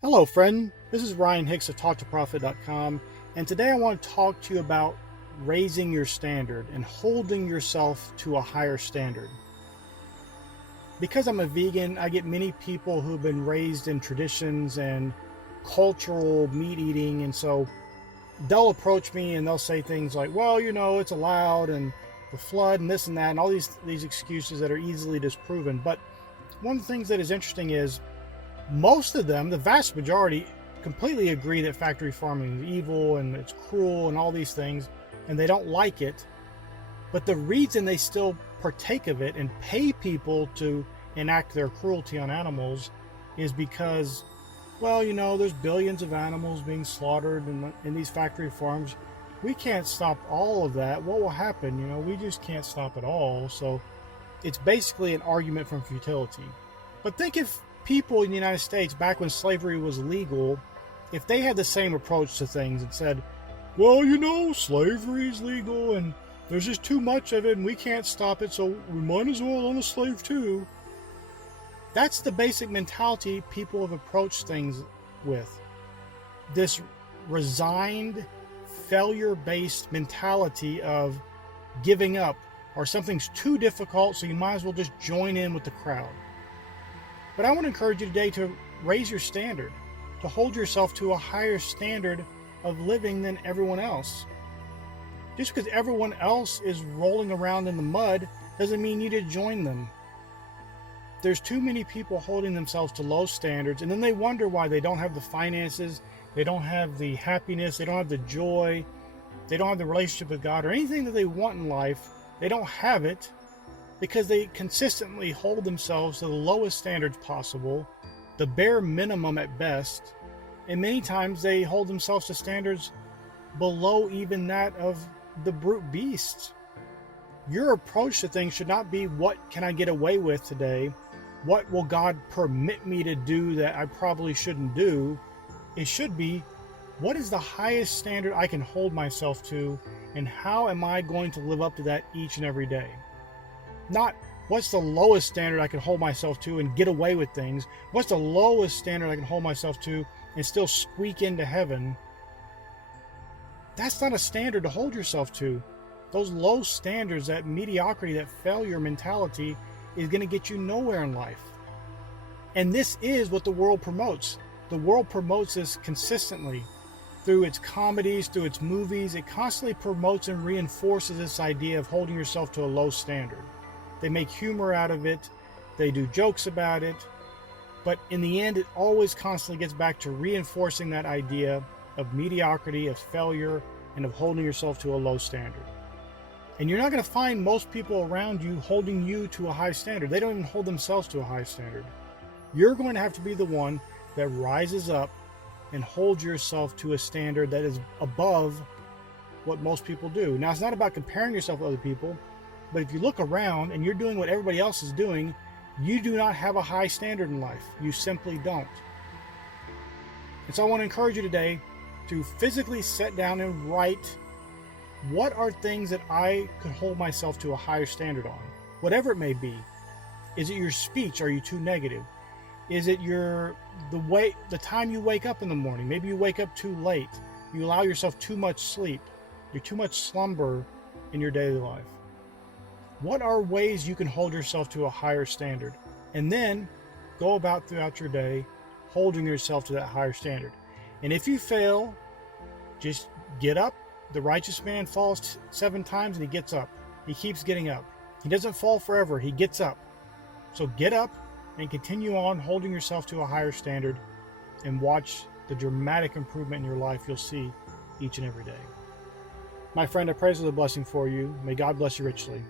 Hello, friend. This is Ryan Hicks of TaughtToProfit.com, and today I want to talk to you about raising your standard and holding yourself to a higher standard. Because I'm a vegan, I get many people who've been raised in traditions and cultural meat eating, and so they'll approach me and they'll say things like, well, it's allowed, and the flood and this and that, and all these excuses that are easily disproven. But one of the things that is interesting is most of them, the vast majority, completely agree that factory farming is evil and it's cruel and all these things, and they don't like it. But the reason they still partake of it and pay people to enact their cruelty on animals is because, well, there's billions of animals being slaughtered in these factory farms. We can't stop all of that. What will happen? We just can't stop it all. So it's basically an argument from futility. But think if people in the United States, back when slavery was legal, if they had the same approach to things and said, well, slavery is legal and there's just too much of it and we can't stop it, so we might as well own a slave too. That's the basic mentality people have approached things with. This resigned, failure-based mentality of giving up, or something's too difficult, so you might as well just join in with the crowd. But I want to encourage you today to raise your standard, to hold yourself to a higher standard of living than everyone else. Just because everyone else is rolling around in the mud doesn't mean you need to join them. There's too many people holding themselves to low standards, and then they wonder why they don't have the finances, they don't have the happiness, they don't have the joy, they don't have the relationship with God, or anything that they want in life. They don't have it because they consistently hold themselves to the lowest standards possible, the bare minimum at best, and many times they hold themselves to standards below even that of the brute beasts. Your approach to things should not be, what can I get away with today? What will God permit me to do that I probably shouldn't do? It should be, what is the highest standard I can hold myself to, and how am I going to live up to that each and every day? Not, what's the lowest standard I can hold myself to and get away with things? What's the lowest standard I can hold myself to and still squeak into heaven? That's not a standard to hold yourself to. Those low standards, that mediocrity, that failure mentality is going to get you nowhere in life. And this is what the world promotes. The world promotes this consistently through its comedies, through its movies. It constantly promotes and reinforces this idea of holding yourself to a low standard. They make humor out of it, they do jokes about it, but in the end, it always constantly gets back to reinforcing that idea of mediocrity, of failure, and of holding yourself to a low standard. And you're not going to find most people around you holding you to a high standard. They don't even hold themselves to a high standard. You're going to have to be the one that rises up and holds yourself to a standard that is above what most people do. Now, it's not about comparing yourself to other people, but if you look around and you're doing what everybody else is doing, you do not have a high standard in life. You simply don't. And so I want to encourage you today to physically sit down and write, what are things that I could hold myself to a higher standard on? Whatever it may be. Is it your speech? Are you too negative? Is it the time you wake up in the morning? Maybe you wake up too late. You allow yourself too much sleep. You're too much slumber in your daily life. What are ways you can hold yourself to a higher standard? And then go about throughout your day holding yourself to that higher standard. And if you fail, just get up. The righteous man falls 7 times and he gets up. He keeps getting up. He doesn't fall forever. He gets up. So get up and continue on holding yourself to a higher standard, and watch the dramatic improvement in your life you'll see each and every day. My friend, I pray this is a blessing for you. May God bless you richly.